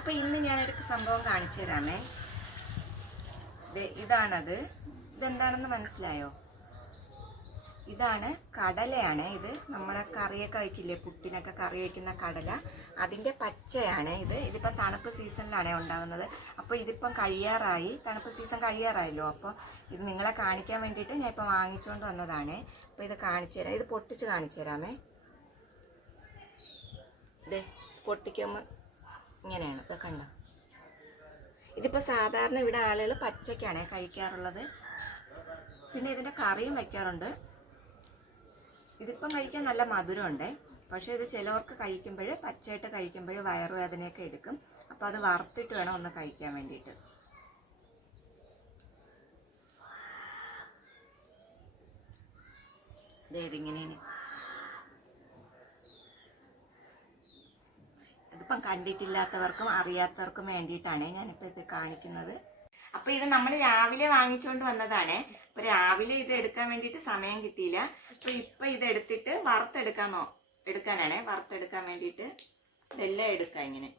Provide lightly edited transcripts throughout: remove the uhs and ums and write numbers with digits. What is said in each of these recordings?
അപ്പോൾ ഇന്ന് ഞാനൊരു സംഭവം കാണിച്ചു തരാമേ. ഇതാണത്. ഇതെന്താണെന്ന് മനസ്സിലായോ? ഇതാണ് കടലയാണ്. ഇത് നമ്മുടെ കറിയൊക്കെ വയ്ക്കില്ലേ, പുട്ടിനൊക്കെ കറി വയ്ക്കുന്ന കടല, അതിൻ്റെ പച്ചയാണ് ഇത്. ഇതിപ്പോൾ തണുപ്പ് സീസണിലാണ് ഉണ്ടാകുന്നത്. അപ്പോൾ ഇതിപ്പം കഴിയാറായി, തണുപ്പ് സീസൺ കഴിയാറായല്ലോ. അപ്പോൾ ഇത് നിങ്ങളെ കാണിക്കാൻ വേണ്ടിയിട്ട് ഞാൻ ഇപ്പം വാങ്ങിച്ചുകൊണ്ട് വന്നതാണ്. അപ്പോൾ ഇത് കാണിച്ചു തരാം. ഇത് പൊട്ടിച്ച് കാണിച്ചു തരാമേ. ഇതേ പൊട്ടിക്കുമ്പോൾ ഇങ്ങനെയാണ്, ഇതൊക്കെ കണ്ടോ. ഇതിപ്പോൾ സാധാരണ ഇവിടെ ആളുകൾ പച്ചയ്ക്കാണ് കഴിക്കാറുള്ളത്. പിന്നെ ഇതിൻ്റെ കറിയും വയ്ക്കാറുണ്ട്. ഇതിപ്പം കഴിക്കാൻ നല്ല മധുരമുണ്ട്. പക്ഷേ ഇത് ചിലവർക്ക് കഴിക്കുമ്പോൾ, പച്ചയായിട്ട് കഴിക്കുമ്പോൾ വയറുവേദനയൊക്കെ എടുക്കും. അപ്പോൾ അത് വറുത്തിട്ട് വേണം ഒന്ന് കഴിക്കാൻ വേണ്ടിയിട്ട്. ഇതിങ്ങനെയാണ്. ഇതിപ്പം കണ്ടിട്ടില്ലാത്തവർക്കും അറിയാത്തവർക്കും വേണ്ടിയിട്ടാണ് ഞാനിപ്പോൾ ഇത് കാണിക്കുന്നത്. അപ്പോൾ ഇത് നമ്മൾ രാവിലെ വാങ്ങിച്ചുകൊണ്ട് വന്നതാണ്. അപ്പോൾ രാവിലെ ഇത് എടുക്കാൻ വേണ്ടിയിട്ട് സമയം കിട്ടിയില്ല. അപ്പോൾ ഇപ്പം ഇത് എടുത്തിട്ട് എടുക്കാനാണ്. വറുത്തെടുക്കാൻ വേണ്ടിയിട്ട് ഇതെല്ലാം എടുക്കാം. ഇങ്ങനെ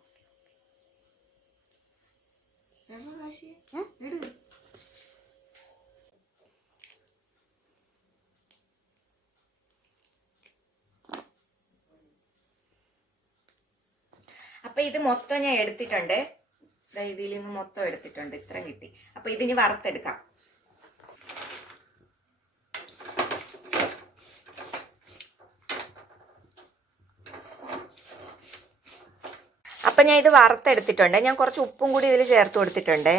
അപ്പം ഇത് മൊത്തം ഞാൻ എടുത്തിട്ടുണ്ട്. ഇതിൽ നിന്ന് മൊത്തം എടുത്തിട്ടുണ്ട്. ഇത്രയും കിട്ടി. അപ്പം ഇതിന് വറുത്തെടുക്കാം. അപ്പം ഞാൻ ഇത് വറുത്തെടുത്തിട്ടുണ്ട്. ഞാൻ കുറച്ച് ഉപ്പും കൂടി ഇതിൽ ചേർത്ത് കൊടുത്തിട്ടുണ്ട്.